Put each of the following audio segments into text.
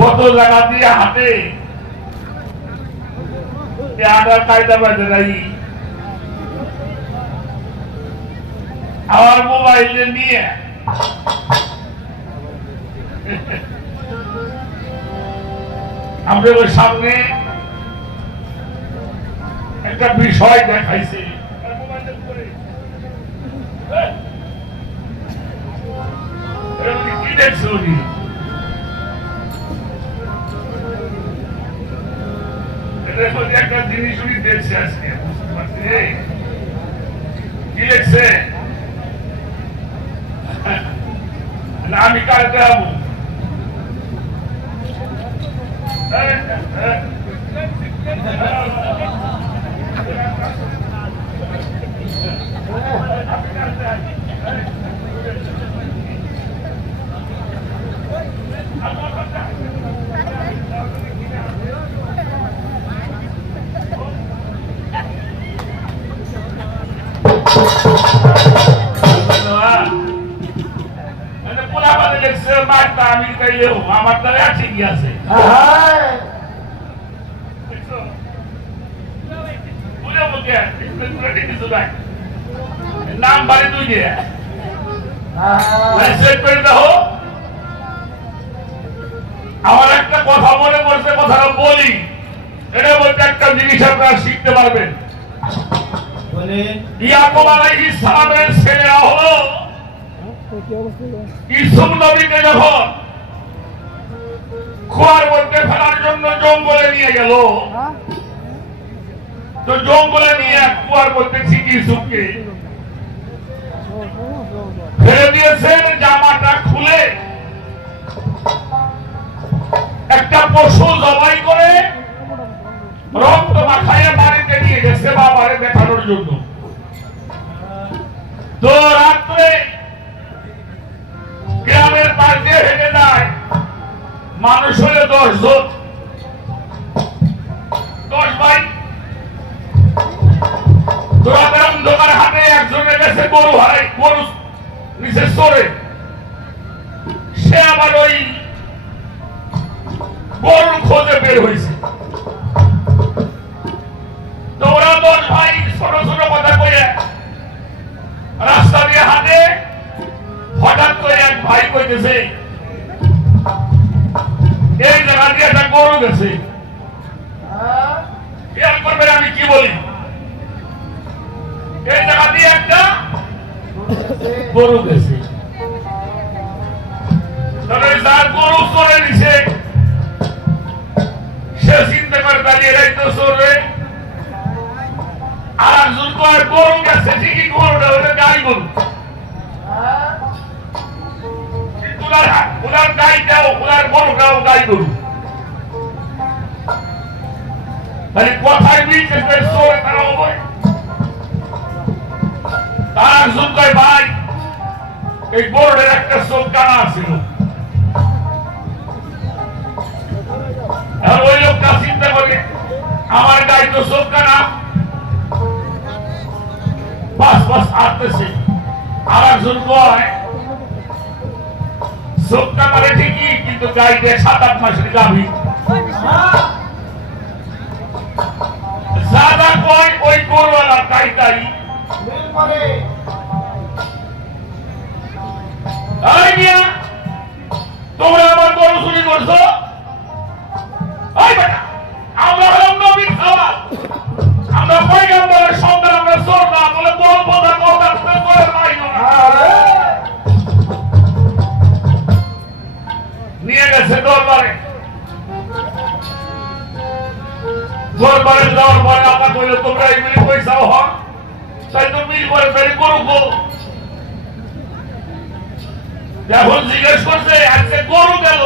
বোতল লাগা দিয়ে হাতে আটার কায়দা বাজে নাই আমার মোবাইল নিয়ে আমাদের সামনে একটা বিষয় দেখাইছে কি দেখছো একটা জিনিস উনি দেখছে আজকে বুঝতে পারছি কি দেখছে আমি কালকে যাবো আমার দ্বারা ঠিকই আছে নাম বাড়ি তুই দিয়ে আমার একটা কথা মনে পড়ছে কথাটা বলি এটা বলতে একটা জিনিস আপনারা শিখতে পারবেন ইয়াকুব আলাইহিস সালামের ছেলেরা হলো ইউসুফ নবীকে যখন কুয়ার মধ্যে ফেলার জন্য জঙ্গলে নিয়ে গেল তো জঙ্গলে নিয়ে কুয়ার মধ্যে ঠিক ইউসুফকে ফেলে দিয়েছেন জামাটা খুলে একটা পশু জবাই করে রক্ত মাখাইয়ে বাড়িতে নিয়ে গেছে বাবারে দেখানোর জন্য তো রাত্রে গ্রামের পাশ দিয়ে হেঁটে যায় মানুষ হলে 10 জন 10 ভাই রাতের অন্ধকার হাতে একজনের কাছে গরু হারাই গরু নিচে সরে সে আবার ওই গরুর খোঁজে বের হয়েছে তো ওরা 10 ভাই ছোট ছোট কথা কয়ে রাস্তা দিয়ে হাঁটে হঠাৎ করে এক ভাই কইতেছে এই জায়গা দিয়ে একটা গরু গেছে খেয়াল করবেন আমি কি বলি এই জায়গা দিয়ে একটা গরু গেছে তবে যার গরু চলে নিছে সে চিন্তা করে দাঁড়িয়ে রাখতে চলবে আর একজন কয় গরু গেছে ঠিকই গরুটা ওটা গাই গরু ওনার গাইটাও ওনার গরুটাও গাই গরু মানে কথায় মিলছে চলে তারা হবে তার একজন কয় ভাই এই গরুটার একটা চোখ কানা ছিল ওই লোকটা চিন্তা করে আমার গাই তো চোখ কানা পাঁচ পাঁচ আসতেছে আর একজন কয় চোখটা মারে ঠিকই কিন্তু গাইতে 7-8 মাসের গাভী যারা কয় ওই গরুওয়ালা গাইটাই তোমরা আমার গরু চুরি করছো আমরা হলাম নবীর খাবার আমরা পয়গম্বরের সন্তান আমরা চোর না বলে বড় কথা কথা করে নাই নিয়ে গেছে দরবারে যাওয়ার পরে আমরা কইলে তোমরা এগুলি পয়সাও হন তাই তো মিল করে ফেরি করবো এখন জিজ্ঞেস করছে আজকে গরু গেল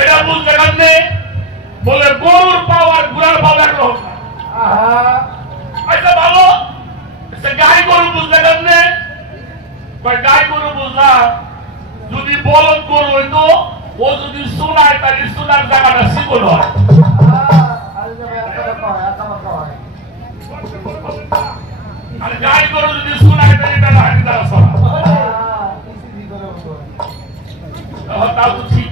এটা বুঝতে পারলে বলে গরুর পাওয়ার ঘোড়ার পাওয়ার রকম আচ্ছা ভালো গাই গরু বুঝতে পারলে গাই গরু বুঝলাম যদি বলদ গরু হইতো ও যদি শোনায় তাহলে শোনার জায়গাটা শিকল হয় আর গাই গরু যদি শোনায় তাহলে এটা হাঁটি দ্বারা শোনা তাও তো ঠিক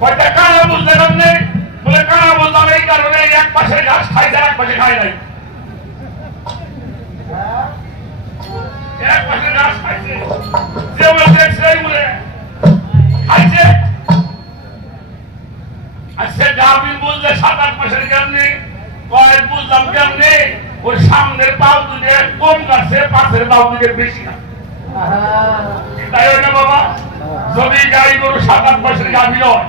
কয়টা কারা বুঝলে কেমনে বলে কারা বুঝলাম এই কারণে এক পাশে ঘাস খাইছে এক পাশে খায় নাই এক পাশে ঘাস খাইছে যে বলছে সেই বলে খাইছে আর সে গাভীর বুঝলে ৭-৮ মাসের কেমনি কয়েক বুঝলাম কেমনি ওর সামনের পাও দুটো কম কাটছে পাশের পাও দুটো বেশি না তাই না বাবা যদি গাড়ি গরু ৭-৮ মাসের গাভী হয়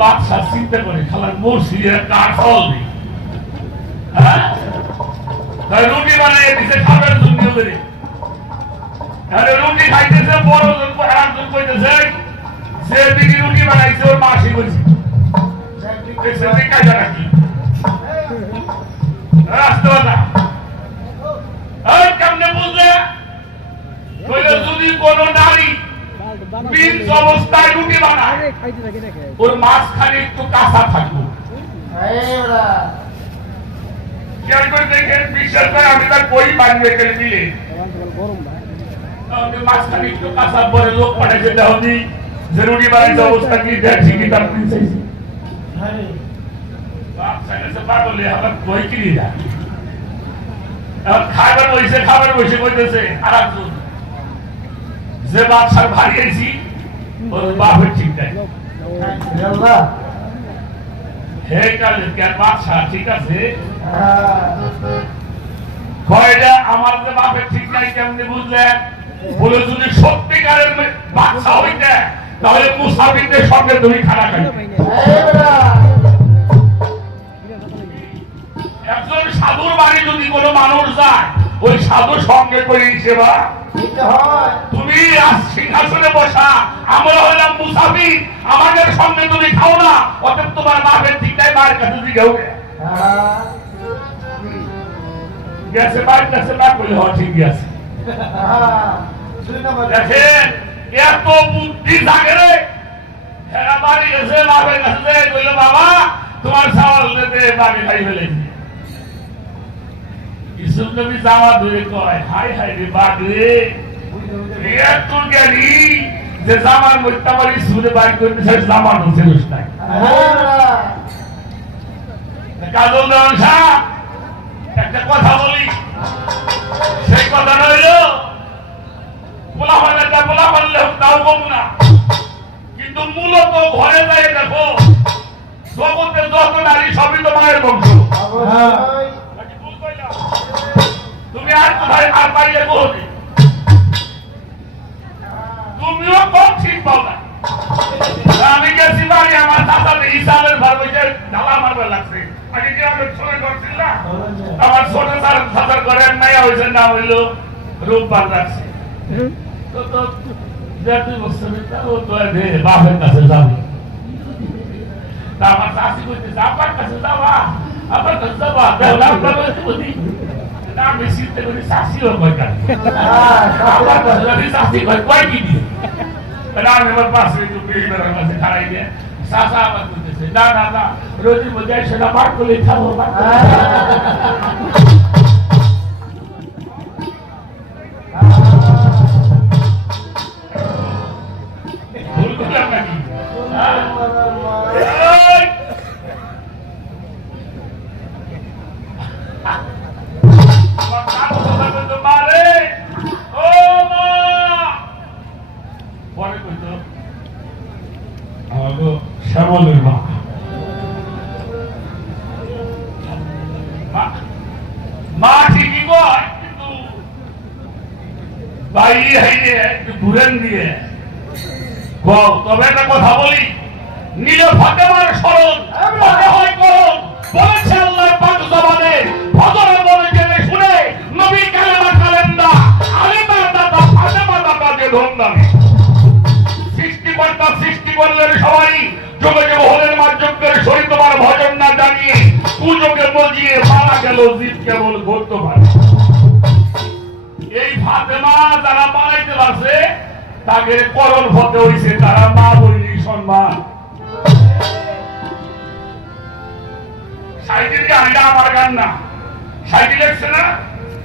বাচ্চা চিন্তা করে খালার মসজিদের কার ফল নেই হ্যাঁ রুটি বানিয়ে দিচ্ছে খাবার জন্য করে রুটি খাইতেছে বড় জন একজন কইতেছে যে দিকে রুটি বানাইছে ওর মাসি বলছে কেমনে বুঝলে যদি কোন নারী অবস্থায় রুটি বানায় ওর মাঝখানে একটু কাঁচা থাকবো দেখেন বিশ্বাস করে আমি তার বই বানিয়ে মিলে মাঝখানে একটু কাঁচা পরে লোক পাঠাইছে দেহনি যে রুটি বানাইছে অবস্থা কি দেখছি কি তার চাইছি খাবার বসে কইতেছে আর একজন যে বাদশার ভারিয়েছি ওর বাপের ঠিক নাই হে কালে বাদশা ঠিক আছে কয়টা আমার যে বাপের ঠিক নাই কেমনি বুঝলে বলে যদি সত্যিকারের বাদশা হইতে তাহলে মুসাফিরদের সঙ্গে তুমি খানা খাই একজন সাধুর বাড়ি যদি কোনো মানুষ যায় ওই সাধুর সঙ্গে করে সেবা তুমি সিংহাসনে বসা আমরা হইলাম মুসাফির আমাদের সঙ্গে তুমি খাও না অতএব তোমার বাপের ঠিকটাই মায়ের কাছে দিকে হবে গেছে বাড়ির কাছে না করলে হওয়া ঠিক আছে দেখেন এত বুদ্ধি থাকে রে হেরা বাড়ি গেছে বাপের কাছে কইল বাবা তোমার চাওয়াল দিতে বাড়ি খাই ফেলেছি ইসুফ নবী যাওয়া ধরে কয় হাই হাই রে বাঘ রে এত জ্ঞানী যে জামার মধ্যে আমার ইসুফে বাইক করতে চাই জামার হচ্ছে নাই কাজল দেওয়ান শাহ একটা কথা বলি সেই কথা রইল পোলা পারলে তাও কম না কিন্তু মূলত ঘরে যাই দেখো জগতের যত নারী সবই তো মায়ের বংশ তুমি আর কোথায় আর পাইলে বলবে তুমিও কম ঠিক পাও না আমি গেছি বাড়ি আমার চাচাতে হিসাবের ভার বইতে ঢালা মারবার লাগছে আগে কি আমি ছোট করছিল না আমার ছোট চাচার ঘরে নাই হয়েছে না হইল রূপবার রাখছে তো তো জাতি বছরে ও তো বাপের কাছে যাবে তা আমার চাষি বলতে আপনার কাছে যাবা আপনার কাছে যাবা দেওয়া বলি আমি চিন্তা করি চাষিও কয় কাজ আমার কাছে চাষি কয় কয় কি দিয়ে আমি আমার পাশে একটু বেশিবেলার কাছে খাড়াই দিয়ে চাষা আমার বলতেছে না না না রোজি বলতে সেটা বার করলে খাবো ভুল করলাম নাকি শ্যামলের মা মা ঠিকই কয় কিন্তু বাইরে হাইরে একটু ঘুরেন দিয়ে তবে একটা কথা বলি নীল ফাতেমার স্মরণ হয় করুন বলেছে আল্লাহ পাক জবানে ফজরের বলে জেনে শুনে নবী কালেমা কালেন্দা আলিমার দাদা ফাতেমা দাদা যে ধন্দানে সৃষ্টিকর্তা সৃষ্টি করলেন সবাই যোগে হলের মাধ্যমে শরীর তোমার ভজন না জানিয়ে পুজোকে বজিয়ে মারা গেল জীব কেবল করতে পারে এই ফাতেমা যারা বানাইতে পারছে তাকে করণ হতে হয়েছে তারা মা বলি সম্মান সাইকেল গানটা আমার গান না সাইকেল লেখছে না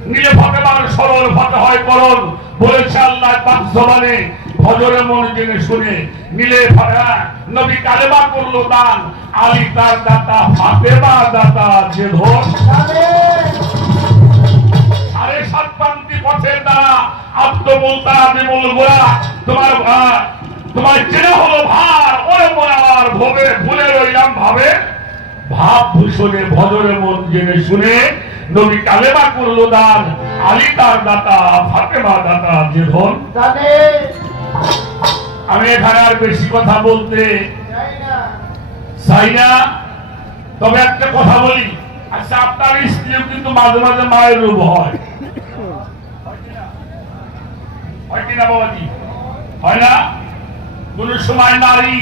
নিলে ফাতেমার সরল ফাতে হয় করল বলেছে আল্লাহ পাক জবানে ভজরে মন জেনে শুনে নিলে নবী কালেমা করলো দান আলী তার দাতা ফাতেমা দাতা যে ধন সাড়ে সাত প্রান্তি পথের দ্বারা আত্মমূলতা বিমূল গোড়া তোমার চেনা হলো ভার ওরে মনে আমার ভবে ভুলে রইলাম ভাবে ভাব ভূষণে ভজরে মন জেনে শুনে নবী কালেমা করলো দান আলী তার দাতা ফাতেমা দাতা যে ধন আমি এখানে আর বেশি কথা বলতে চাই না তবে একটা কথা বলি আচ্ছা আপনার স্ত্রীও কিন্তু মাঝে মাঝে মায়ের রূপ হয় কিনা বাবাজি হয় না কোন সময় নারী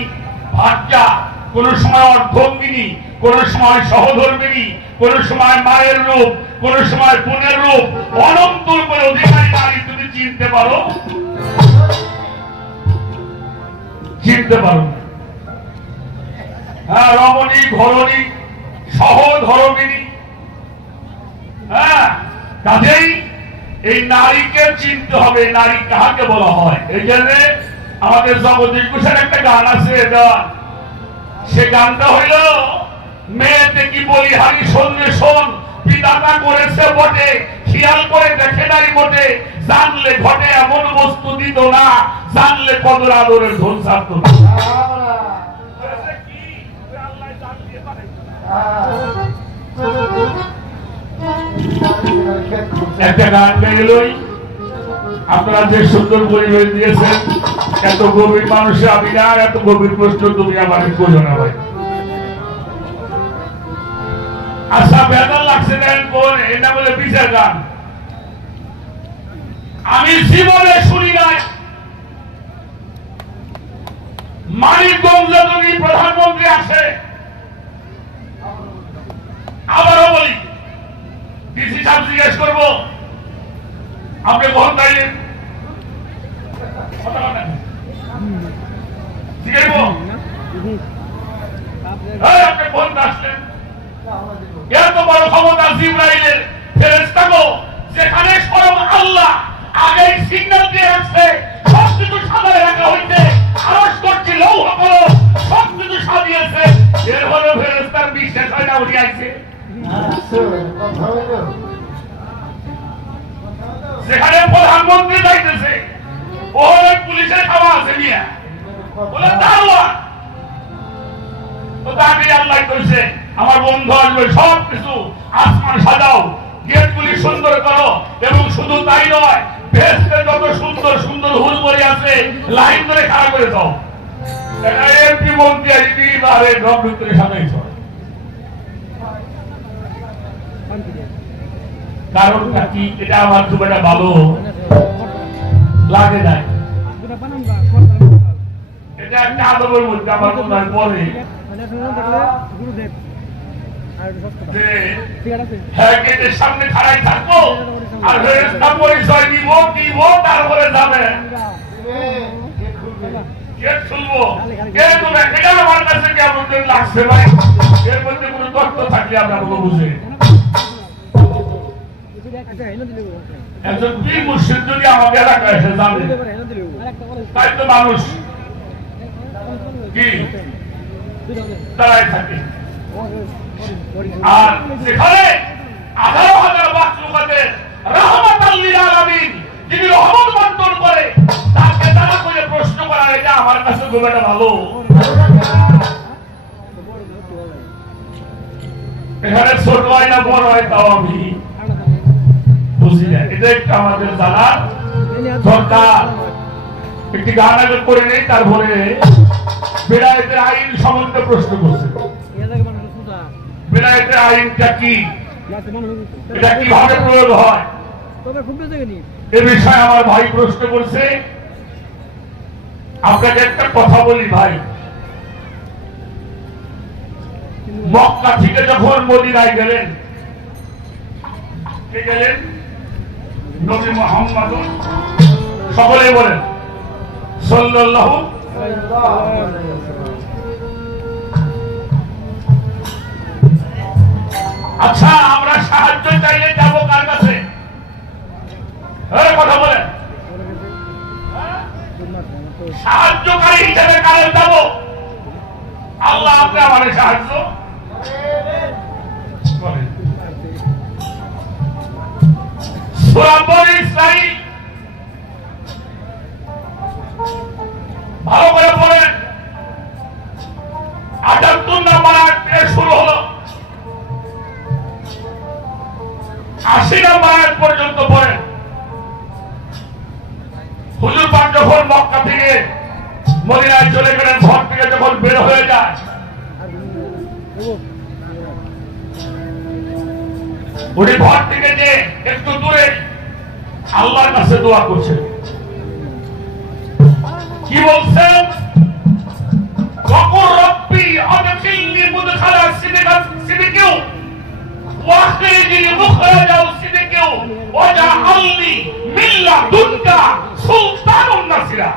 ভাজ্যা কোন সময় অর্ধঙ্গিনী কোন সময় সহধর্মিনী কোন সময় মায়ের রূপ কোন সময় বোনের রূপ অনন্ত করে অধিকারী নারী তুমি চিনতে পারো হ্যাঁ রমণী ঘরণী সহধর্মিনী হ্যাঁ কাজেই এই নারীকে চিনতে হবে নারী কাহাকে বলা হয় এই জন্য আমাদের জগদীশ ঘোষের একটা গান আছে সে গানটা হইল মেয়েতে কি বলি হারি সন্ধ্যে শোন পিতাটা করেছে বটে খেয়াল করে দেখে নাই বটে জানলে ঘটে এমন বস্তু দিত না জানলে কদর আদরের ধন ছাড়ত না একটা গান গেলই আপনারা যে সুন্দর পরিবেশ দিয়েছেন এত গভীর মানুষে আমি না এত গভীর প্রশ্ন তুমি আমার করো না ভাই আচ্ছা বেদন লাগছে দেন কোন এটা বলে বিচার গান আমি জীবনে শুনি নাই মানিকগঞ্জ যদি প্রধানমন্ত্রী আসে আবারও বলি ডিসি সাহেব জিজ্ঞেস করবো আপনি কখন তাইলেন আপনি কখন আসলেন এত বড় ক্ষমতা জিবরাইলের ফেরেশতা গো যেখানে স্বয়ং আল্লাহ আগেই সিগন্যাল দিয়ে রাখছে সবকিছু সাজায় রাখা হইতে আরশ করছে লৌহ কলম সবকিছু সাজিয়েছে এরপরে ফেরেশতার বিশ্বাস হয় না উঠে আইছে যেখানে প্রধানমন্ত্রী যাইতেছে ওখানে পুলিশের খাওয়া আছে মিয়া বলে দারোয়া তো তাকে আল্লাহ কইছে আমার বন্ধু আসবে সব কিছু আসমান সাজাও গেটগুলি সুন্দর করো এবং শুধু তাই নয় ভেস্তে যত সুন্দর সুন্দর হুল করে আছে লাইন ধরে খাড়া করে দাও এমপি মন্ত্রী আসবি বারে ঘর ভিতরে সাজাইছ কারণটা কি এটা আমার খুব একটা ভালো লাগে নাই এটা একটা আদবের মধ্যে আমার মনে হয় পরে সামনে খাড়াই থাকবো আর পরিচয় দিব দিব তারপরে যাবে এটা আমার কাছে কেমন লাগছে ভাই এর মধ্যে কোন তথ্য থাকলে আপনার বুঝে একজন পীর মুর্শিদ যদি আমাদের এলাকায় এসে যাবে তাই তো মানুষ কি তারাই থাকে আর সেখানে 18,000 মাখলুকাতের রাহমাতাল লিল আলামিন যিনি রহমত বন্টন করে তাকে তারা করে প্রশ্ন করা এটা আমার কাছে খুব একটা ভালো এখানে ছোট হয় না বড় হয় তাও আমি বুঝি না এটা একটা আমাদের জানার দরকার একটি গান আগে করে নেই তারপরে বেলায়েতের আইন সম্বন্ধে প্রশ্ন করছে বেলায়েতের আইনটা কি এটা কিভাবে প্রয়োগ হয় এ বিষয়ে আমার ভাই প্রশ্ন করছে আপনাকে একটা কথা বলি ভাই মক্কা থেকে যখন মদিনায় গেলেন কে গেলেন নবী মুহাম্মদ সকলে বলেন সাল্লাল্লাহু আচ্ছা আমরা সাহায্য চাইলে যাব কার কাছে কথা বলেন, সাহায্যকারী হিসেবে কারে যাব? আল্লাহ আপনি আমার সাহায্য করেন। সূরা বনী ইসরাঈল ভালো করে পড়েন, ৭৮ নম্বর আয়াত থেকে শুরু হলো ৮০ নম্বর আয়াত পর্যন্ত পড়েন। হুজুর পাক যখন মক্কা থেকে মদিনায় চলে গেলেন, ঘর থেকে যখন বের হয়ে যায়, উনি ঘর থেকে যে একটু দূরে আল্লাহর কাছে দোয়া করছেন। কি বলছেন? ওয়াকুর রব্বি আদখিলনি মুদখালা সিদকিউ ওয়াখরিজনি মুখরাজা সিদকিউ ওয়াজআলনি মিন লাদুনকা সুলতানুন নাসিরা।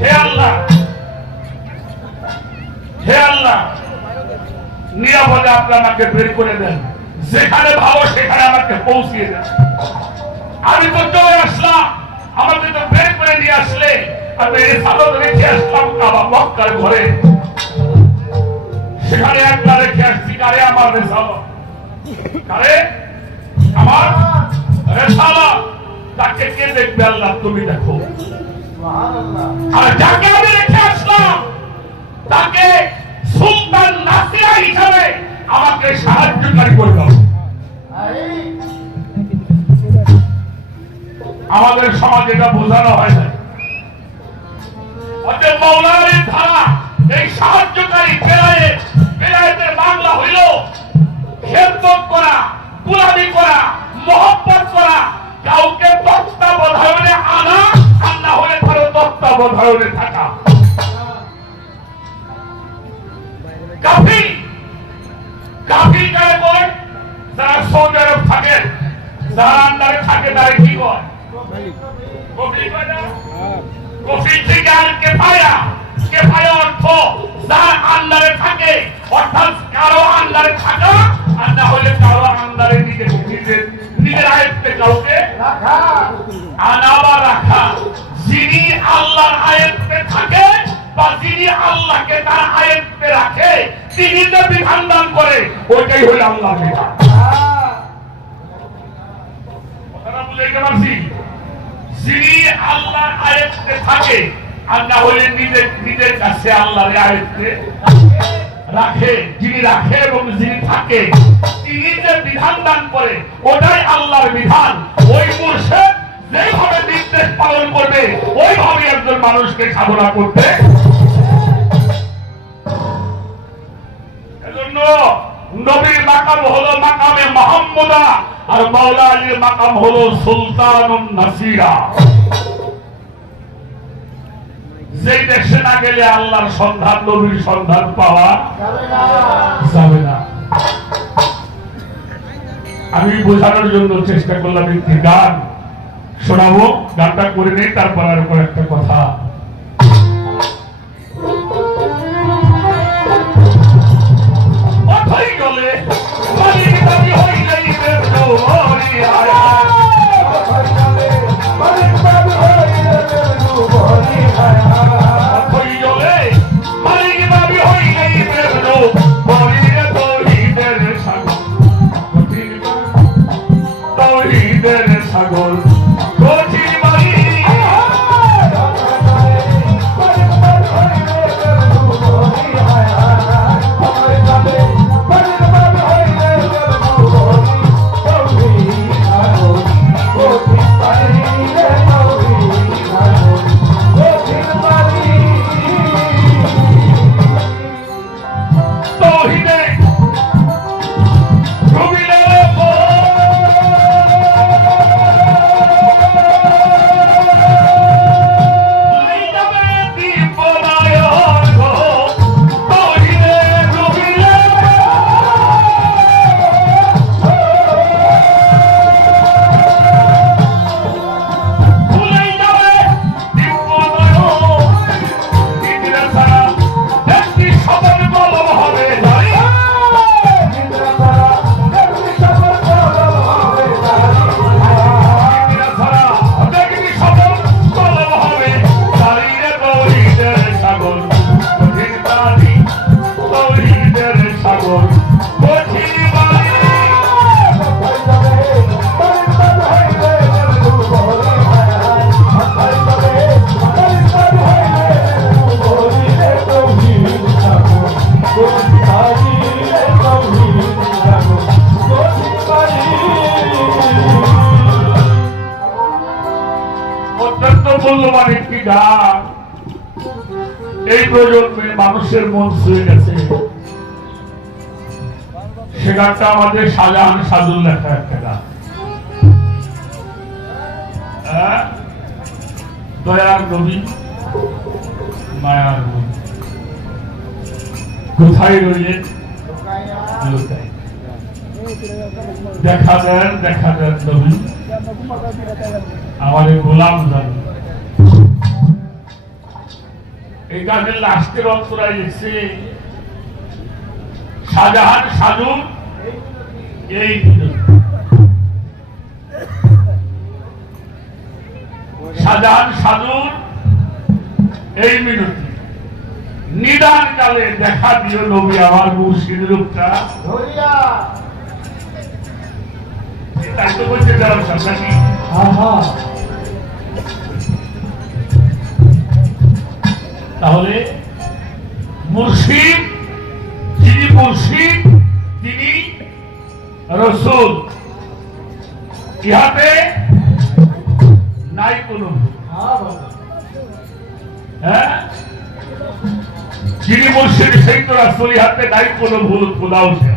হে আল্লাহ, হে আল্লাহ, নিরাপদে আপনি আমাকে বের করে দেন, যেখানে ভালো সেখানে আমাকে পৌঁছিয়ে দেন। আমি তো চলে আসলাম, আমাকে তো বের করে নিয়ে আসলে আমি এই সাদত রেখে আসলাম কাবা মক্কার ঘরে, সেখানে একটা রেখে আসছি। কারে? আমার রেসালা। কারে? আমার রেসালা। তাকে কে দেখবে? আল্লাহ তুমি দেখো। আর যাকে আমি রেখে আসলাম তাকে সুলতান নাসিরা হিসাবে আমাকে সাহায্যকারী করে দাও। আমাদের সমাজে এটা বোঝানো হয় না। অতএব মাওলানার ধারা এই সাহায্যকারী বেলায়েতের বাংলা হইল খেদমত করা, গোলামি করা, মহব্বত করা, কাউকে তত্ত্বাবধানে আনা, আর না হলে কারো তত্ত্বাবধানে থাকা। কাফির কাফির কারে বলে? যারা সৌদি আরব থাকে, যারা আন্ডারে থাকে, তারা কি কয়? কফিল কয় না? কফিল থেকে আর কেফায়া। কেফায়া অর্থ যার আন্ডারে থাকে, অর্থাৎ কারো আন্ডারে থাকা, আর না হলে কারো আন্ডারে নিজের আয়ত্তে কাউকে রাখা, আনাবা রাখা। যিনি আল্লাহর আয়ত্তে থাকে বা যিনি আল্লাহকে তার আয়ত্তে রাখে, তিনি যে বিধান দান করে, ওইটাই হলো আল্লাহর বিধান। কথাটা বুঝাইতে পারছি? যিনি আল্লাহর আয়ত্তে থাকে, আর না হলে নিজের কাছে আল্লাহর আয়ত্তে রাখে। যিনি রাখে এবং যিনি থাকে, তিনি যে বিধান দান করে, ওটাই আল্লাহর বিধান। ওই মুর্শিদ যেভাবে নির্দেশ পালন করবে, ওইভাবে একজন মানুষকে সাধনা করতে। এজন্য নবীর মাকাম হলো মাকামে মুহাম্মদা, আর মাওলা আলীর মাকাম হলো সুলতানুন নাসিরা। যে দেশে না গেলে আল্লাহর সন্ধান, নবীর সন্ধান পাওয়া যাবে না। আমি বোঝানোর জন্য চেষ্টা করলাম একটি গান শোনাবো। গানটা করে নেই, তারপর আর উপর একটা কথা। সাগর মূল্যবান একটি গান এই প্রজন্মে মানুষের মন ছুঁয়ে গেছে। সে গানটা আমাদের শাহজাহান সাজুল লেখা একটা গান। দয়ার নবী মায়ার নবী কোথায় রইলেন? দেখা দেন নবী আমাদের গোলাম জানি। এই গানের লাস্টের অন্তরায় লিখছে শাহজাহান সাজুর এই শাহজাহান সাজুর এই মিনতি নিদান কালে দেখা দিও নবী আমার মুর্শিদ রূপটা ধরিয়া। তাই তো বলছে যারা সন্ন্যাসী তাহলে মুর্শিদ যিনি মুর্শিদ তিনি রাসূল, ইহাতে নাই কোনো যিনি মুর্শিদ সেই তো রাসূল, ইহাতে নাই কোনো ভুল। খোদা উঠে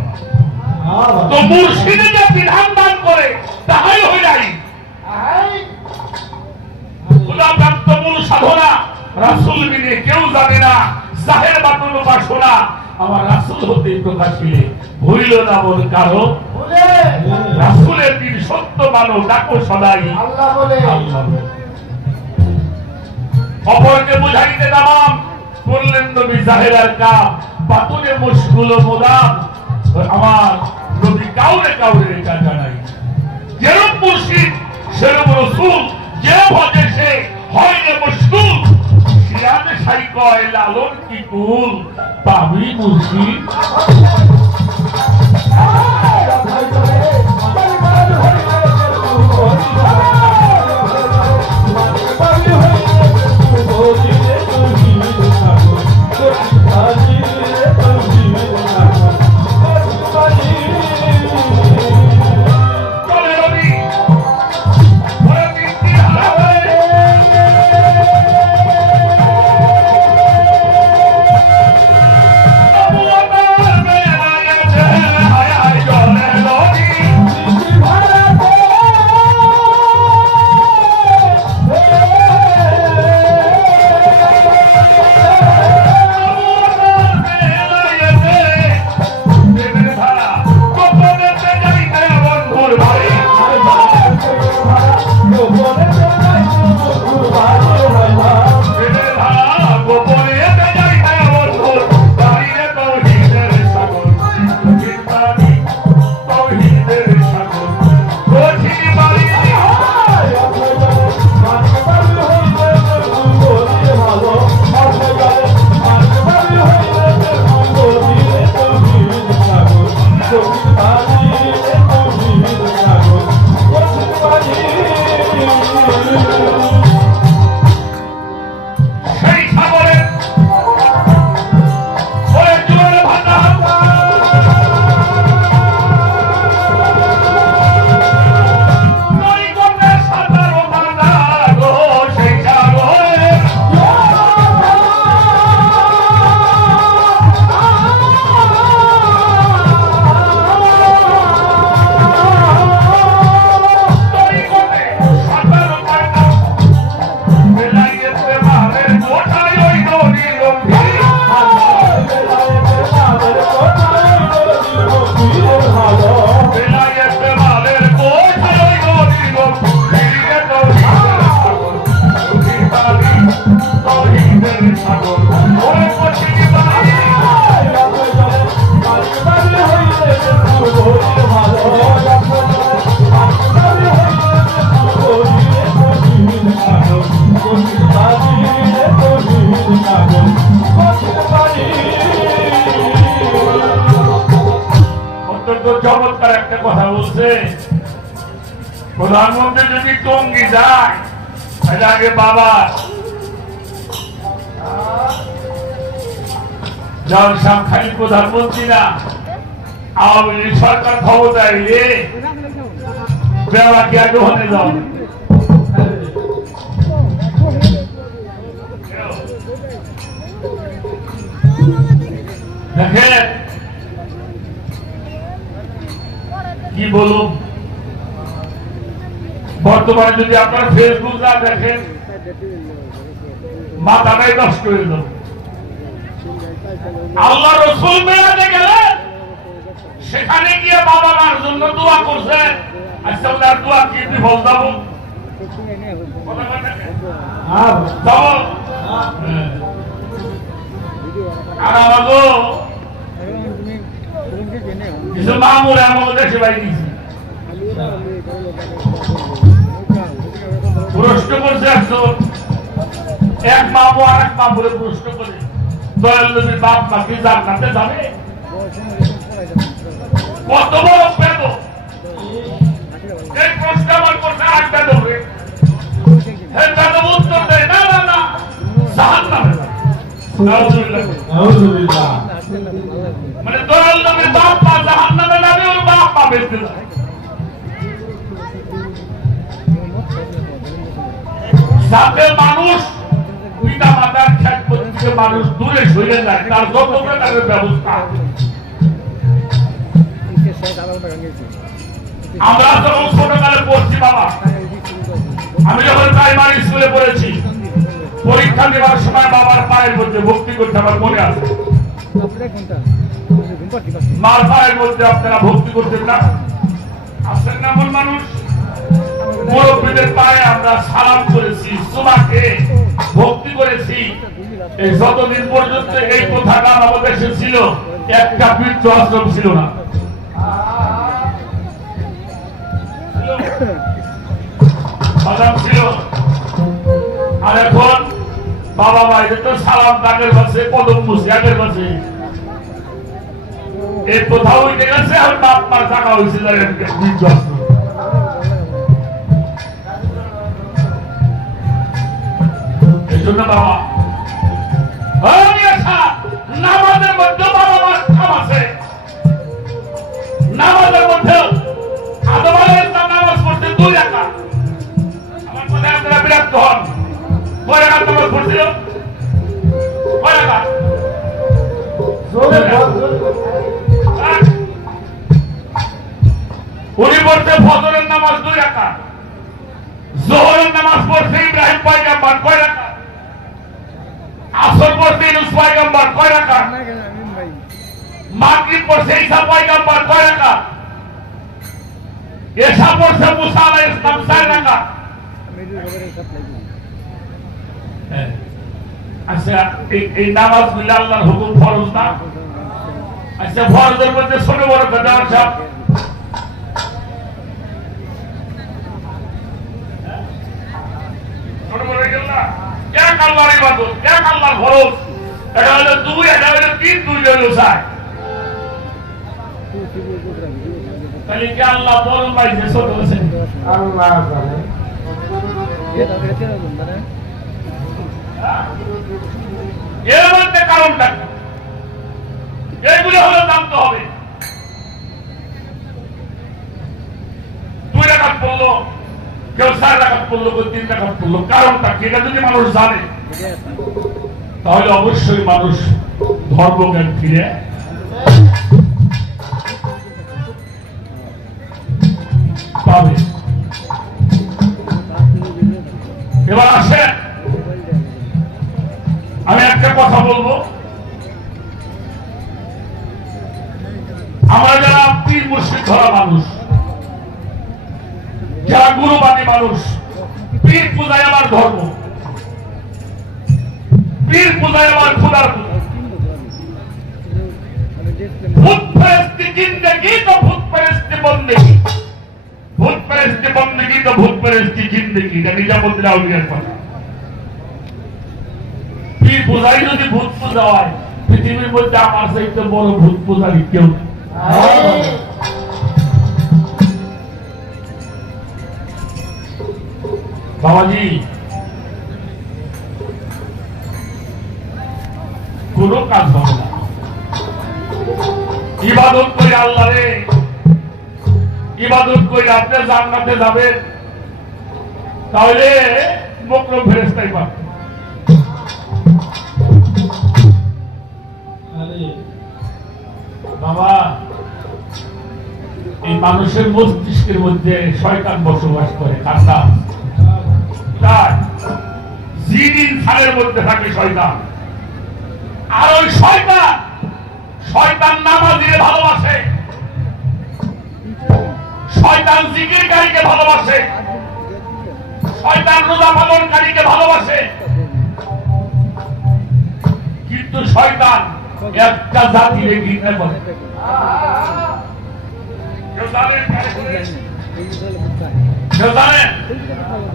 তো মুর্শিদে যে বিধান দান করে তাহাই হয়ে যায় খোদা প্রাপ্ত মূল সাধনা। রাসূল বিনে কেউ জানে না জাহের বাতুল উপাসনা। আমার রাসূল হতে প্রকাশিলে ভুলিল না মন কারো। রাসূলের দিন সত্য মানো ডাকো সদাই আল্লাহ বলে। অপরকে বুঝাইতে দামাম করলেন নবী জাহেরার কাম। বাতুলে মুশকুল মোদাম আমার নবী কাউরে এটা জানাই। যেরূপ মুর্শিদ সেরূপ রাসূল, যে ভজে সে হয় না মুশকুল। সিরাজ সাই কয় লালন কি কুল পাবি মুর্শিদ। চমৎকার একটা কথা বলছে, প্রধানমন্ত্রী যদি টঙ্গী যায় তাহলে আগে বাবা জনসাম খালি প্রধানমন্ত্রী না, আওয়ামী লীগ সরকার ক্ষমতায় এলে বাবাকে আগে ওখানে যাও। দেখেন কি বলুন, বর্তমানে যদি আপনার ফেসবুক না দেখেন মাথাটাই নষ্ট হয়ে যাবে। আল্লাহ রসুল মেরাজে গেলেন, সেখানে গিয়ে বাবা মার জন্য দোয়া করছেন। আচ্ছা ওনার দোয়া কি বিফল যাব? আর আমাকে কিছু মামুর আমাকে দেশে বাড়ি দিয়েছে, প্রশ্ন করছে একজন, এক মামু আর এক মামুরে প্রশ্ন করে দয়াল নবীর বাপ মা কি জান্নাতে যাবে? কত বড় পেদ এই প্রশ্ন আমার করছে এক পেদরে, এই পেদ উত্তর দেয় না না না জাহান্নামে যাবে। নাউযুবিল্লাহ। মানে দয়াল নবীর বাপ মা জাহান্নামে যাবে, ওর বাপ মা বেঁচে যাবে। যাতে মানুষ পিতা মাতার খ্যাত থেকে মানুষ দূরে সরে যায়, তার যত প্রকারের ব্যবস্থা। আমরা যখন ছোটকালে পড়ছি বাবা, আমি যখন প্রাইমারি স্কুলে পড়েছি, পরীক্ষা দেওয়ার সময় বাবার পায়ের মধ্যে ভক্তি করতে আমার মনে আছে। মার পায়ের মধ্যে আপনারা ভক্তি করতেন না? আসেন না এমন মানুষ? মুরব্বীদের পায়ে আমরা সালাম করেছি, সুমাকে ভক্তি করেছি। এই যতদিন পর্যন্ত এই কথাটা আমাদের দেশে ছিল, একটা বৃদ্ধ আশ্রম ছিল না। ছিল আর এখন বাবা মায়ের তো সালাম তাদের কাছে, কদম মুসি আগের কাছে, এই কোথাও উঠে গেছে। আর বাপ মার জায়গা হয়েছিল বৃদ্ধ আশ্রম। এই জন্য বাবা নামাজের মধ্যে বাবা মার স্থান আছে। নামাজের মধ্যে আদম আলাইহিস সালাম নামাজ পড়তে 2 রাকাত। আমার কথা আপনারা বিরক্ত হন, কয় রাকাত নামাজ পড়ছিল? কয় রাকাত? উনি পড়তে ফজরের নামাজ 2 রাকাত, যোহরের নামাজ পড়ছে ইব্রাহিম পয়গম্বর কয় রাকাত, আসর পড়ছে ইউনূস পয়গম্বর কয় রাকাত, মাগরিব পড়ছে ঈসা পয়গম্বর কয় রাকাত, এশা পড়ছে মুসা আলাইহিস সালাম 4 রাকাত। আচ্ছা এই নামাজগুলো আল্লাহর হুকুম, ফরজ না? আচ্ছা ফরজের মধ্যে ছোট বড় কথা সব ছোট বড় হয়ে গেল না? এক আল্লাহর ইবাদত, এক আল্লাহর ফরজ। এটা হলো 2, এটা হলো 3, 2 হলো 4। তাহলে কি আল্লাহ বড় পাইছে ছোট আছে? আল্লাহ জানে। এর মধ্যে কারণটা কি? এইগুলো হলো জানতে হবে। 2 রাকাত পড়লো, কেউ 4 রাকাত পড়লো, কেউ 3 রাকাত পড়লো, কারণটা কি? এটা যদি মানুষ জানে তাহলে অবশ্যই মানুষ ধর্মজ্ঞান ফিরে পাবে। এবার আসেন, আমি একটা কথা বলবো। আমরা যারা পীর মুর্শিদ ধরা মানুষ, যারা গুরুবাদী মানুষ, পীর পূজায় আমার ধর্ম, পীর পূজায় আমার খোদার পূজা। ভূত পরস্তি জিন্দগি তো ভূত পরস্তি বন্দেগি, ভূত পরস্তি বন্দেগি তো ভূত পরস্তি জিন্দগি। এটা নিজামুদ্দিন আউলিয়ার কথা। পীর পূজাই যদি ভূত পূজা হয়, পৃথিবীর মধ্যে আমার চাইতে বড় ভূত পূজারী কেউ নেই। বাবাজি কোন কাজ হবে না, ইবাদত করে আল্লাহ রে, ইবাদত করে আপনি জান্নাতে যাবেন, তাহলে মুকরম ফেরেশতাই পাবেন। বাবা এই মানুষের মস্তিষ্কের মধ্যে শয়তান বসবাস করে কাঁচা তার জিন ইনসানের মধ্যে থাকে শয়তান। আর ওই শয়তান নামাজীকে ভালোবাসে, শয়তান জিকিরকারীকে ভালোবাসে, শয়তান রোজা পালনকারীকে ভালোবাসে। কিন্তু শয়তান একটা জাতির ঘৃণা করে। কেউ জানেন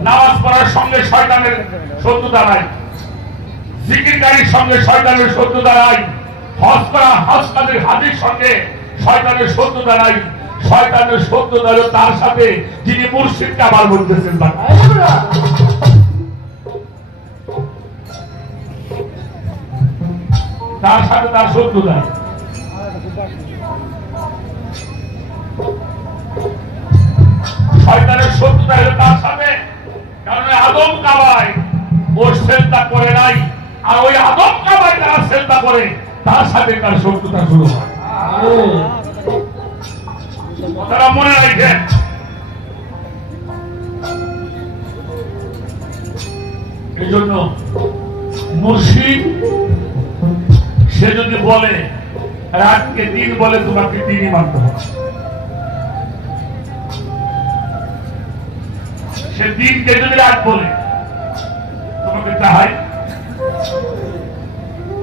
নামাজ পড়ার সঙ্গে শয়তানের শত্রুতা নাই, জিকিরকারীর সঙ্গে শয়তানের শত্রুতা নাই, হজ করা হাজের হাজির সঙ্গে শয়তানের শত্রুতা নাই। শয়তানের শত্রুতা হলো তার সাথে যিনি মুর্শিদকে আবার বলতেছেন তার সাথে তার শত্রুতা। শয়তানের শত্রুতা হলো তার সাথে, কারণ আদম কাবায় ও সেজদা করে নাই, আর ওই আদম কাবায় যারা সেজদা করে তার সাথে তার শত্রুতা শুরু হয়। কথাটা মনে রাখেন। এই জন্য মুর্শিদ সে যদি বলে রাতকে দিন বলে, তোমাকে দিনই মানতে হবে। সে দিনকে যদি রাত বলে তোমাকে তাহাই,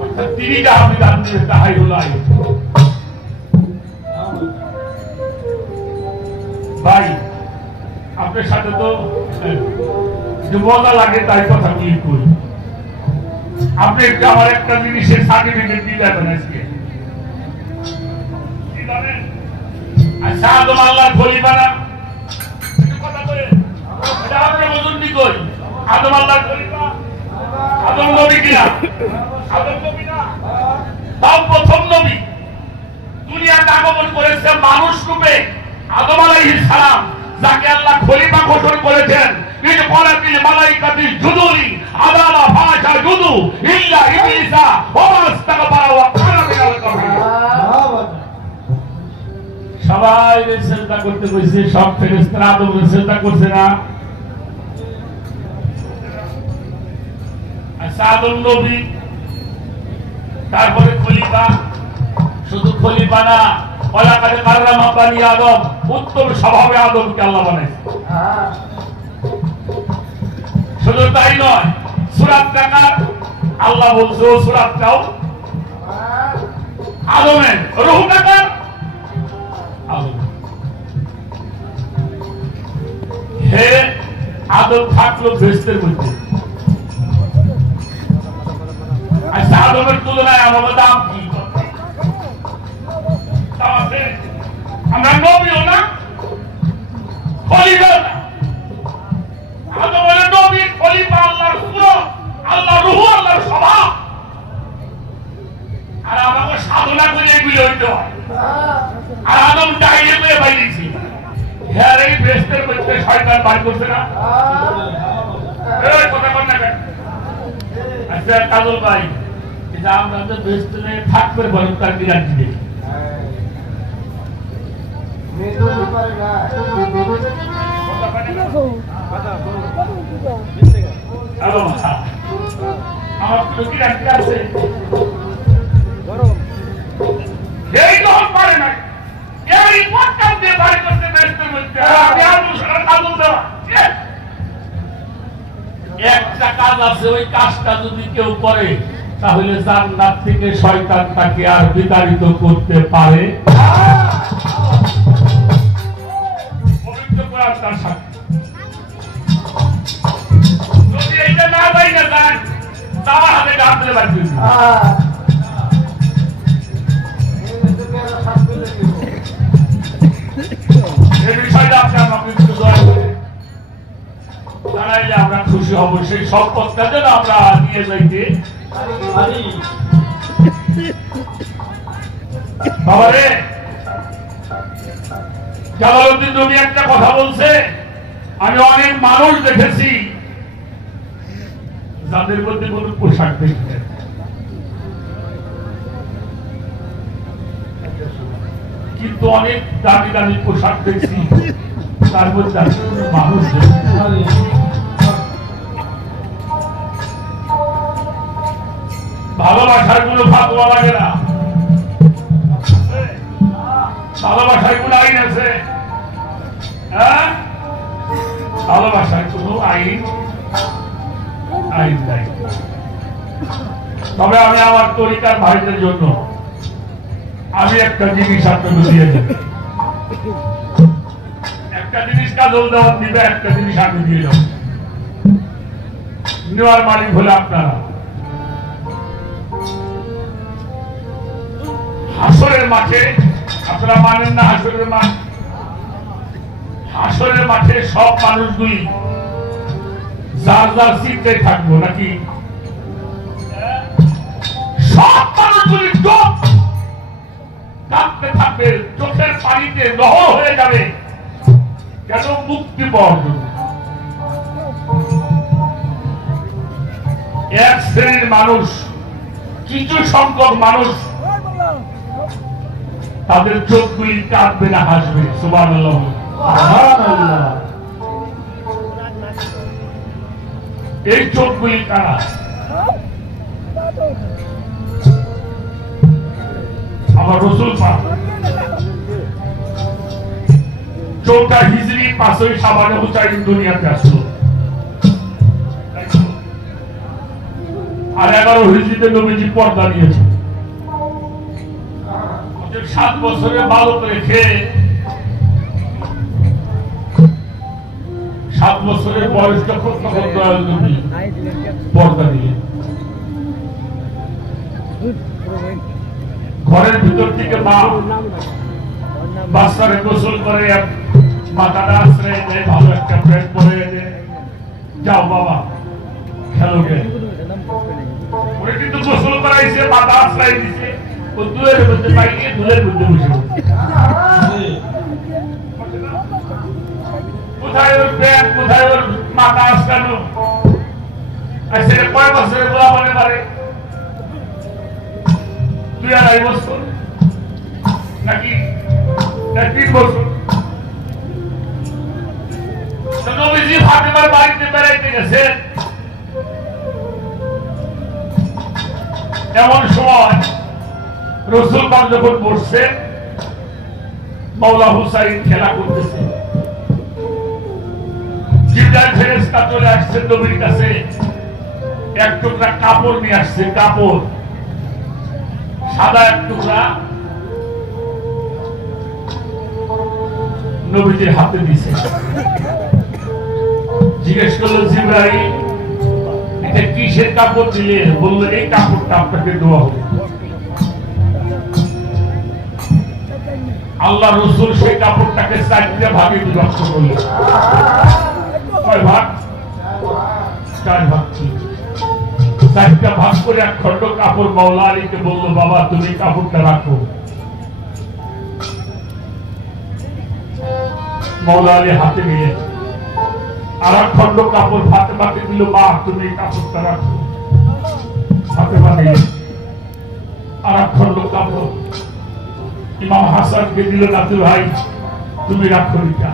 অর্থাৎ তিনি যাহা বিধান দিয়ে তাহাই হল আইন। ভাই আপনার সাথে তো যে মজা লাগে তাই কথা বলি করি। আপনি আমার একটা জিনিসের সার্টিফিকেট দিলেন আজকে, আচ্ছা আদম আল্লাহর খলিফা না? কথা বলে এটা আমরা মজুরি করি। আদম আল্লাহর খলিফা, আদম নবী কিনা? আদম নবী না, তাও প্রথম নবী। দুনিয়াতে আগমন করেছে মানুষ রূপে আদম আলাইহিস সালাম, যাকে আল্লাহ খলিফা ঘোষণা করেছেন। ইন কলাতিল মালাইকাতি জুদুলি আদালা ফাশা জুদু ইল্লা ইবলিসা ওয়া মাস্তাকবারা ওয়া কানা মিনাল কাফিরিন। সবাই সেজদা করতে কইছে, সব ফেরেশতারা আদমের সেজদা করছে না? আচ্ছা আদম নবী, তারপরে খলিফা, শুধু খলিফা না, ওয়ালাকাদ কাররামা বানি আদম, উত্তম স্বভাবে আদমকে আল্লাহ বানাইছে। শুধু তাই নয়, সূরাটা আল্লাহ বলছে ও সূরাটাও আদমের, রূহটা কার? আদম। হে আদম থাকলো বেহেশতের মধ্যে, আচ্ছা আদমের তুলনায় আমাদের দাম কি? আমরা নবীও না, খলিফাও না। আদম হলো নবী, খলিফা আল্লাহর সূরত, আল্লাহর রূহ, আল্লাহর স্বভাব। আর আমাকে সাধনা করে এগুলো হইতে হয়। আর আদম ডাইরে করে বাইরেছি, হ্যাঁ এই বেহেশতের মধ্যে শয়তান বার করছে না? কথা বল না কেন? আচ্ছা কাজল ভাই, এটা আমরা তো বেহেশতে থাকবে বলেন, তার গ্যারান্টি নেই। আমার লোক আছে এই যখন পারে না, এই পটকান দিয়ে বাড়ি করতে বেহেশতের মধ্যে আমি আলোচনা কাজল দেওয়া। একটা কাজ আছে, ওই কাজটা যদি কেউ করে তাহলে জান্নাত থেকে শয়তান তাকে আর বিতাড়িত করতে পারে। যদি এইটা না পাই না যান, তার হাতে গাছলে বাড়ি এই বিষয়টা আপনি আমাকে একটু দয়া করে জানাইলে আমরা খুশি হব। সেই সম্পদটা যেন আমরা নিয়ে যাইতে পারি। বাবারে জালালউদ্দিন রুমি একটা কথা বলছে, আমি অনেক মানুষ দেখেছি যাদের মধ্যে কোন পোশাক দেখতে কিন্তু অনেক দামি দামি পোশাক দেখছি, তার মধ্যে মানুষ ভালোবাসার কোনো ভাবওয়া লাগে না, ভালোবাসার কোনো আইন আছে? হ্যাঁ, ভালোবাসার কোনো আইন নাই। তবে আমি আমার তরিকার ভাইদের জন্য আমি একটা জিনিস আপনাকে দিয়ে দেব, একটা জিনিস কাজল দেওয়ার দিবে, একটা জিনিস আমি দিয়ে দেব। নেওয়ার মালিক হলে আপনারা। হাসরের মাঠে আপনারা মানেন না? হাসরের মাঠ, হাসরের মাঠে সব মানুষগুলি যার যার সিটে থাকবো নাকি? সব মানুষগুলি চোখ কাঁদতে থাকবে, চোখের পানিতে নহর হয়ে যাবে, কেন? মুক্তি পাওয়ার জন্য। এক শ্রেণীর মানুষ, কিছু সংখ্যক মানুষ, তাদের চোখগুলি কাঁদবে না, হাসবে। সুবহানাল্লাহ। এই চোখগুলি কারা? আমার রাসূল পাক 4টা হিজরি 5ই শাবানে হুসাইন দুনিয়াতে আসলো, আর 11 হিজরিতে নবীজি পর্দা নিয়েছে। 7 বছরে ভালো করে খেয়ে 7 বছরের বয়স যখন তখন দয়াল নবী পর্দা নিয়ে ঘরের ভিতর থেকে মা বাচ্চারে গোসল করে মাথাটা আশ্রয় দেয়, ভালো একটা প্যান্ট পরে দেয়, যাও বাবা খেলো গে। ওরা কিন্তু গোসল করাইছে, মাথা আশ্রয় দিছে, ও দুয়ের মধ্যে পাইয়ে ধুলের মধ্যে বসে কোথায় ওর প্যান্ট, কোথায় ওর মাথা আশ্রানো। আর সেটা কয় বছরে বলা হতে পারে? 2-2.5 বছর নাকি 3 বছর। নবীজি ফাতেমার বাড়িতে বেড়াইতে গেছেন, এমন সময় রাসূল পাক যখন বসছে, মাওলা হুসাইন খেলা করতেছে, জিবরাইল ফেরেশতা চলে আসছে নবীর কাছে, এক টুকরা কাপড় নিয়ে আসছে, কাপড় সাদা এক টুকরা নবীজির হাতে দিছে। জিজ্ঞেস করলো জিবরাইল, এটা কিসের কাপড় দিলে? বললো এই কাপড়টা আপনাকে দেওয়া হবে। আল্লাহ রাসূল সেই কাপড়টাকে 4টা ভাগে বিভক্ত করলেন। কয় ভাগ? 4 ভাগ। 4টা ভাগ করে এক খন্ড কাপড় মাওলা আলীকে বললো, বাবা তুমি কাপড়টা রাখো। মাওলা আলী হাতে নিয়ে আর এক খন্ড কাপড় ফাতেমাকে দিল, মা তুমি কাপড়টা রাখো। ফাতেমা নিয়ে আর এক খন্ড কাপড় ইমাম হাসানকে দিল, নাতু ভাই তুমি রাখো এটা।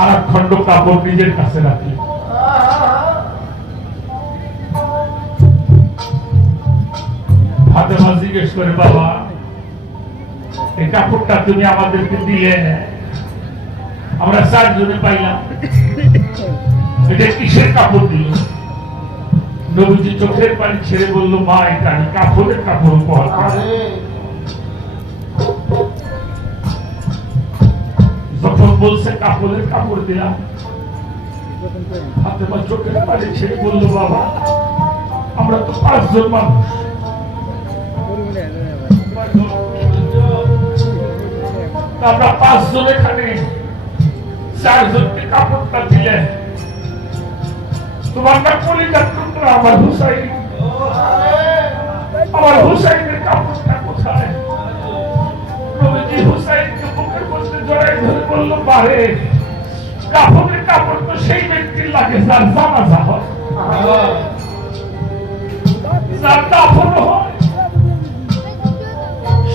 আর এক খন্ড কাপড় নিজের কাছে রাখি। ফাতেমা জিজ্ঞেস করে, বাবা এই কাপড়টা তুমি আমাদেরকে দিলে, আমরা 4 জনে পাইলাম, এটা কিসের কাপড় দিল? নবীজি চোখের পানি ছেড়ে বললো, মা এটা আমি কাপড়ের কাপড় উপহার করি। যখন বলছে কাপড়ের কাপড় দিলাম, ফাতেমা চোখের পানি ছেড়ে বললো, বাবা আমরা তো 5 জন মানুষ, আমরা 5 জন এখানে, 4 জনকে কাপড়টা দিলে তোমার না পরিবার টুকরা আমার হুসাইন, আমার হুসাইনের কাপড়টা কোথায়? নবীজি হুসাইনকে বুকের মধ্যে জড়াই ধরে বলল, পারে কাপড়ের কাপড় তো সেই ব্যক্তির লাগে যার জানাজা হয়, যার দাফন হয়,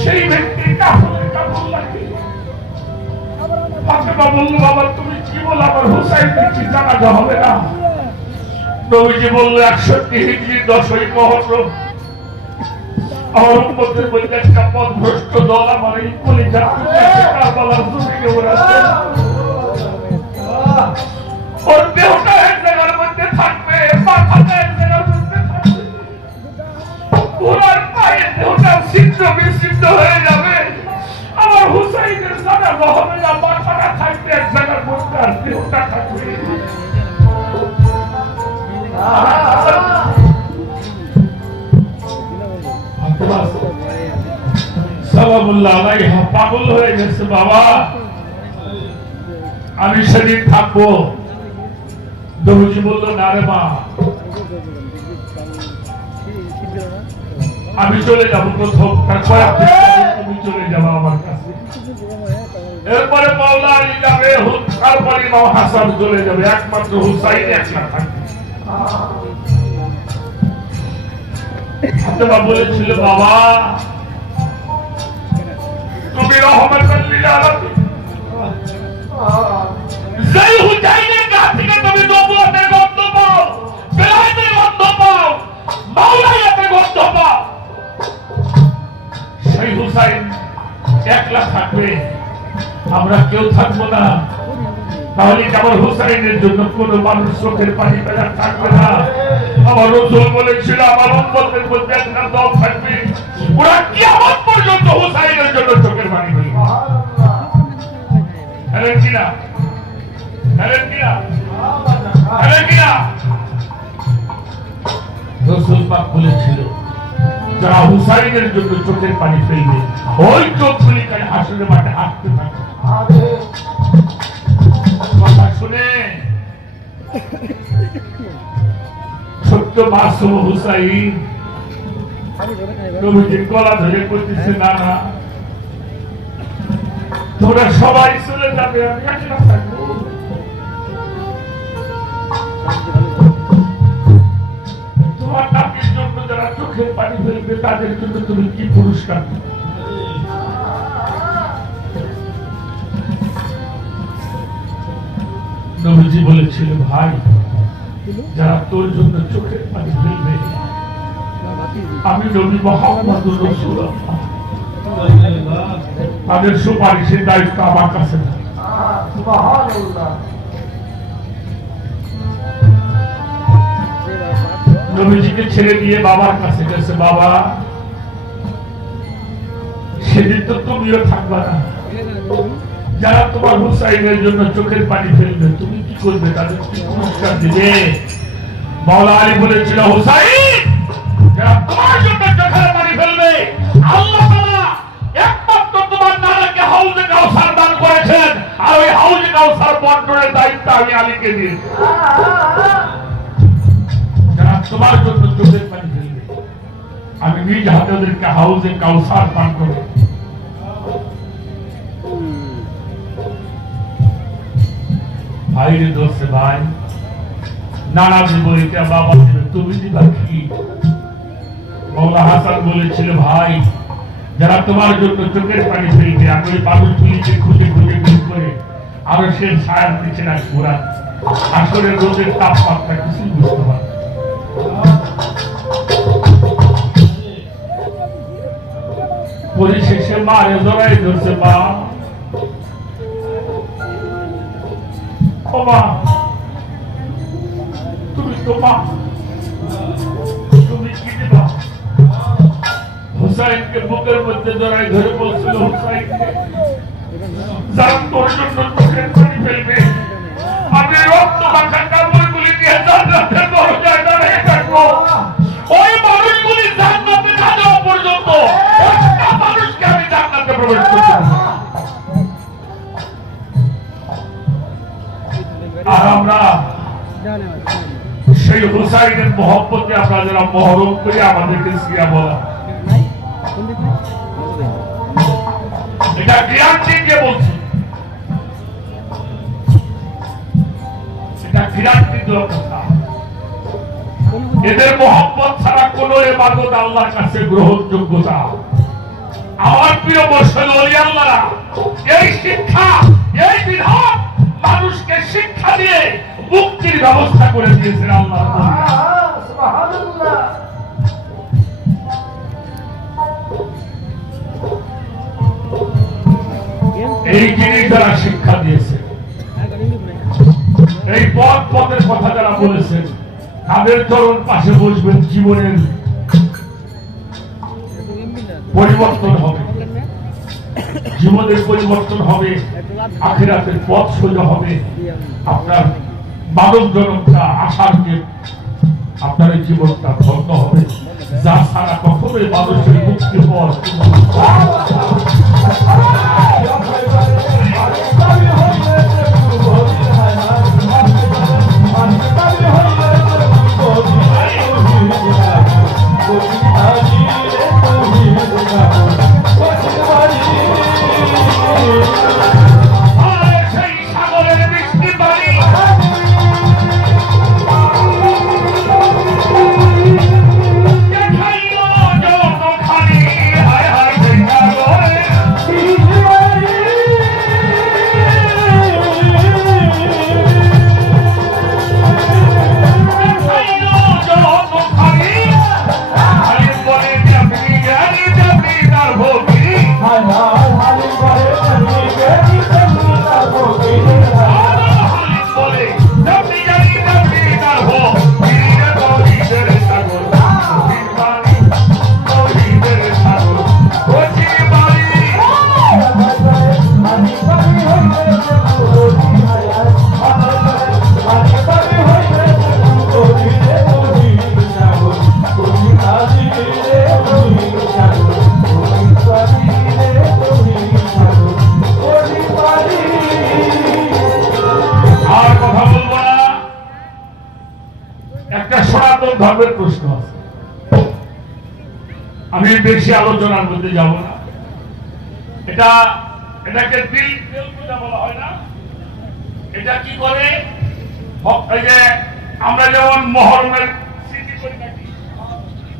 সেই ব্যক্তির কাপড়ের কাপড় লাগে। ফাতেমা বলল, বাবা তুমি কি বল, আমার হুসাইনের কি জানাজা হবে না? নবীজি বলল, 61 হিজরি 10ই মুহররম আমার উম্মতের মধ্যে একটা পথভ্রষ্ট দল আমার এই কলিজা কারবালার জমিনে ওড়াচ্ছে। ওর দেহটা এক জায়গার মধ্যে থাকবে, মাথাটা এক জায়গার মধ্যে থাকবে, ওনার পায়ের দেহটা ছিদ্র বিচ্ছিন্ন হয়ে যাবে। আমার হুসাইনের জানাজা হবে না, মাথাটা থাকবে এক জায়গার মধ্যে আর দেহটা থাকবে। সালামুল্লাহ আলাইহা পাগল হয়ে গেছে, বাবা আমি সেদিন থাকবো। নবীজি বলল, না রে মা, আমি চলে যাবো প্রথম, তুমি চলে যাবো আমার কাছে, এরপরে মাওলা আলী যাবে, তারপরে ইমাম হাসান চলে যাবে, একমাত্র হুসাইন একলা থাকবে। ফাতেমা বলেছিল, বাবা তুমি রহমাতুল লিল আলামিন, যেই হুসাইনের কাছ থেকে তুমি নবুয়তের গন্ধ পাও, বেলায়েতের গন্ধ পাও, মাওলাইয়াতের গন্ধ পাও, সেই হুসাইন একলা থাকবে, আমরা কেউ থাকবো না। তাহলে আমার হুসাইনের জন্য কোন মানুষ চোখের পানি ফেলা থাকবে না। আমার রাসূল বলেছিল, আমার উম্মতের মধ্যে একটা দল থাকবে, ওরা কিয়ামত পর্যন্ত হুসাইনের জন্য চোখের পানি ফেলবে। হ্যাঁ কিনা? হ্যাঁ কিনা? হ্যাঁ কিনা? রাসূল পাক বলেছিল, যারা হুসাইনের জন্য চোখের পানি ফেলবে, ওই চোখগুলি কাল হাসরের মাঠে হাঁটতে থাকবে। কথা শুনে ছোট্ট মাসুম হুসাইন নবীজির গলা ধরে করতেছে, না না তোমরা সবাই চলে যাবে, আমি একলা থাকবো। তোমার নাতির জন্য যারা চোখের পানি ফেলবে তাদের জন্য তুমি কি পুরস্কার দিবে? নবীজি বলেছিল, ভাই যারা তোর জন্য চোখের পানি ফেলবে, আমি নবী মুহাম্মদুর রাসূলুল্লাহ, তাদের সুপারিশের দায়িত্ব আমার কাছে না। সুবহানাল্লাহ। নবীজিকে ছেড়ে দিয়ে বাবার কাছে গেছে, বাবা সেদিন তো তুমিও থাকবা না, যারা তোমার হুসাইনের জন্য চোখের পানি ফেলবে তুমি কি করবে, তাদের কি পুরস্কার দিবে? মাওলা আলী বলেছিল, হুসাইন যারা তোমার জন্য চোখের পানি ফেলবে, আল্লাহ তাআলা একমাত্র তোমার নানাকে হাউজে কাউসার দান করেছেন, আর ওই হাউজে কাউসার বন্টনের দায়িত্ব আমি আলীকে দিয়েছি। যারা তোমার জন্য চোখের পানি ফেলবে, আমি নিজ হাতে ওদেরকে হাউজে কাউসার পান করে। ভাইরে দোষে ভাই, নানা জীবনীতে বাবা দিবে, তুমি দিবা কি? মাওলা হাসান বলেছিল, ভাই যারা তোমার জন্য চোখের পানি ফেলবে, আমি ওই বাবুল তুলিকে খুঁজে খুঁজে বের করে আরো সে ছায়ার নিচে না ঘোরা, আসলে রোদের তাপমাত্রা কিছু বুঝতে পারে। পরিশেষে মারে জড়াই ধরছে, মা তুমি তো মা, তুমি কি দিবা? হুসাইনকে বুকের মধ্যে জড়াই ধরে বলছিল, হুসাইন যারা তোর জন্য চোখের পানি ফেলবে, আমি রক্ত মাখা কাপড়গুলি দিয়ে জান্নাতের দরজায় দাঁড়িয়ে থাকবো, ওই মানুষগুলি জান্নাতে না যাওয়া পর্যন্ত একটা মানুষকে আমি জান্নাতে প্রবেশ করতে দেব না। আর আমরা সেই হুসাইনের মহব্বতে আমরা যারা মহরম করি, আমাদেরকে সিয়া বলা, এটা গ্যারান্টি দিয়ে বলছি, এটা গ্যারান্টি দেওয়ার কথা। এদের মহব্বত ছাড়া কোন ইবাদত আল্লাহর কাছে গ্রহণযোগ্যতা। আমার প্রিয় মুসলিম ওলি আল্লাহরা এই শিক্ষা, এই বিধান মানুষকে শিক্ষা দিয়ে মুক্তির ব্যবস্থা করে দিয়েছেন আল্লাহ। এই জিনিস যারা শিক্ষা দিয়েছে, এই পথের কথা যারা বলেছেন, তাদের চরণ পাশে বসবেন, জীবনের পরিবর্তন হবে, জীবনের পরিবর্তন হবে, আখিরাতের পথ সোজা হবে। আপনার মানব জনকটা আশার যে আপনার এই জীবনটা ধন্য হবে, যা ছাড়া কখনোই মানুষের মুক্তির পথ ধর্মের প্রশ্ন আছে। আমি বেশি আলোচনার মধ্যে যাব না। এটাকে দিল পূজা বলা হয় না? এটা কি করে? এই যে আমরা যেমন মহরমের স্মৃতি করি নাকি,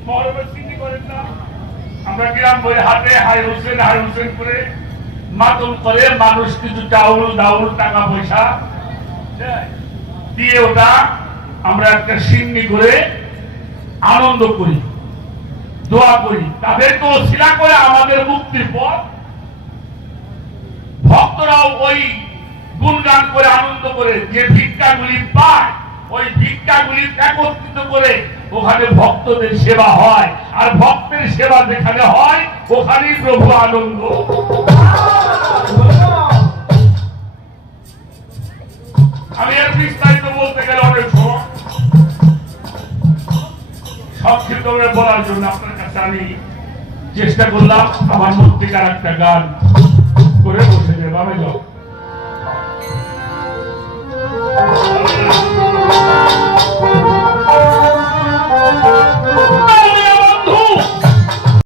মহরমের স্মৃতি করেন না? আমরা গ্রাম বই হাটে হাই হোসেন করে মাতম করে মানুষ কিছু চাউল ডাউল টাকা পয়সা দিয়ে ওটা আমরা একটা সিন্নি করে আনন্দ করি, দোয়া করি, তাদেরকে ওসিলা করে আমাদের মুক্তির পথ। ভক্তরাও ওই গুণগান করে আনন্দ করে যে ভিক্ষাগুলি পায়, ওই ভিক্ষাগুলি একত্রিত করে ওখানে ভক্তদের সেবা হয়, আর ভক্তের সেবা যেখানে হয় ওখানেই প্রভু আনন্দ। আমি এর বিস্তারিত বলতে গেলে অনেক সময়, সংক্ষিপ্ত করে বলার জন্য আপনার কাছে আমি চেষ্টা করলাম আমার মূর্তিকার একটা গান করে বসে যাবে। আমি যাও